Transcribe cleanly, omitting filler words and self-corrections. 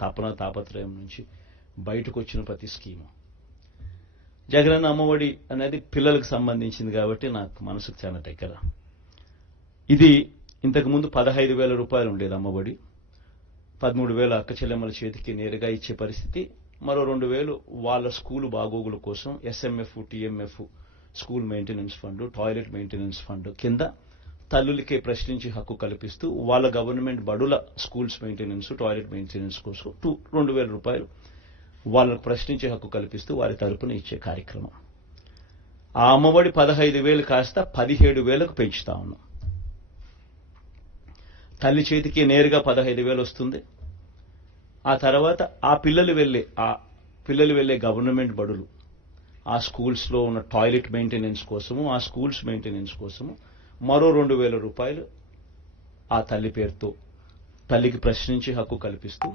తపన తాపత్రయం నుంచి బయటకు వచ్చిన ప్రతి స్కీము. జగనన్న అమ్మఒడి అనేది పిల్లలకు సంబంధించింది కాబట్టి నాకు మనసుకు చాలా దగ్గర. ఇది ఇంతకుముందు 15,000 రూపాయలు ఉండేది అమ్మఒడి. 13,000 అక్క చెల్లెమ్మల చేతికి నేరుగా ఇచ్చే పరిస్థితి. మరో 2,000 వాళ్ళ స్కూలు బాగోగుల కోసం SMF, TMF, school maintenance fund, toilet maintenance fund కింద తల్లులకే ప్రశ్నించి హక్కు కల్పిస్తూ వాళ్ళ గవర్నమెంట్ బడుల స్కూల్స్ మెయింటెనెన్స్, టాయిలెట్ మెయింటెనెన్స్ కోసం 2,000 రూపాయలు వాళ్ళకు ప్రశ్నించే హక్కు కల్పిస్తూ వారి తరపున ఇచ్చే కార్యక్రమం. ఆ అమ్మఒడి 15,000 కాస్త 17,000కు పెంచుతా ఉన్నాం. తల్లి చేతికి నేరుగా 15,000 వస్తుంది. ఆ తర్వాత ఆ పిల్లలు వెళ్లే గవర్నమెంట్ బడులు, ఆ స్కూల్స్ లో ఉన్న టాయిలెట్ మెయింటెనెన్స్ కోసము, ఆ స్కూల్స్ మెయింటెనెన్స్ కోసము మరో 2,000 రూపాయలు ఆ తల్లి పేరుతో తల్లికి ప్రశ్నించి హక్కు కల్పిస్తూ